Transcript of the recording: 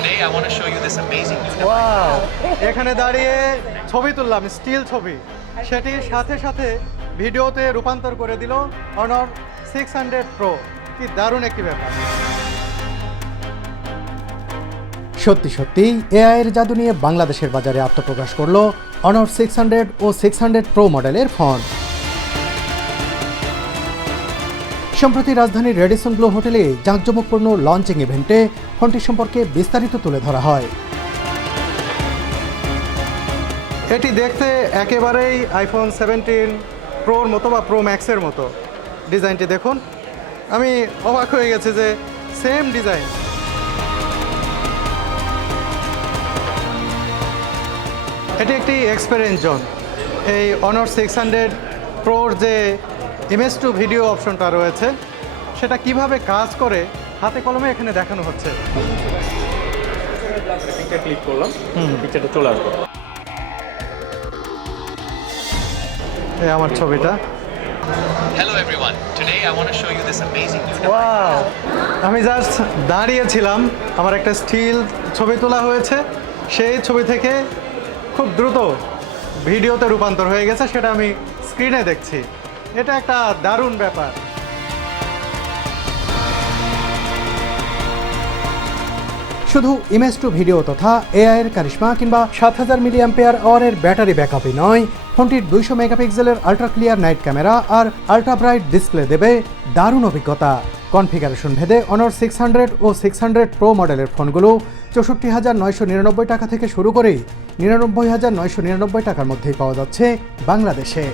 Today I want to show you this amazing new wow, এখানে দাঁড়িয়ে ছবি তুললাম, স্টিল ছবি, সেটি সাথে সাথে ভিডিওতে রূপান্তর করে দিল অনর 600 প্রো। কি দারুণ একটি ব্যাপার। সত্যি সত্যি এআই এর জাদু নিয়ে বাংলাদেশের বাজারে আত্মপ্রকাশ করলো অনর 600 ও 600 প্রো মডেলের ফোন। সম্প্রতি রাজধানীর রেডিসন ব্লু হোটেলে জাঁকজমকপূর্ণ লঞ্চিং ইভেন্টে ফোনটি সম্পর্কে বিস্তারিত তুলে ধরা হয়। এটি দেখতে একেবারেই আইফোন 17 প্রোর মতো বা প্রো ম্যাক্সের মতো। ডিজাইনটি দেখুন, আমি অবাক হয়ে গেছি যে সেম ডিজাইন। এটি একটি এক্সপেরিয়েন্স জোন। এই অনর 600 প্রোর যে ইমেজ টু ভিডিও অপশনটা রয়েছে সেটা কিভাবে কাজ করে হাতে কলমে এখানে দেখানো হচ্ছে। পিকচার ক্লিক করলাম, পিকচারটা চলে আসবে। এই আমার ছবিটা। Hello everyone. Today I want to show you this amazing new wow, আমি জাস্ট দাঁড়িয়েছিলাম, আমার একটা স্টিল ছবি তোলা হয়েছে, সেই ছবি থেকে খুব দ্রুত ভিডিওতে রূপান্তর হয়ে গেছে, সেটা আমি স্ক্রিনে দেখছি। এটা একটা দারুণ ব্যাপার। শুধু ইমেজ টু ভিডিও তথা এআই এর কারিশমা কিংবা 7000 মিলিঅ্যাম্পিয়ার আওয়ারের ব্যাটারি ব্যাকআপই নয়, ফোনটির 200 মেগাপিক্সেলের আল্ট্রা ক্লিয়ার নাইট ক্যামেরা আর আল্ট্রা ব্রাইট ডিসপ্লে দেবে দারুণ অভিজ্ঞতা। কনফিগারেশন ভেদে অনর 600 ও 600 প্রো মডেলের ফোনগুলো 64,999 টাকা থেকে শুরু করে 99,999 টাকার মধ্যেই পাওয়া যাচ্ছে বাংলাদেশে।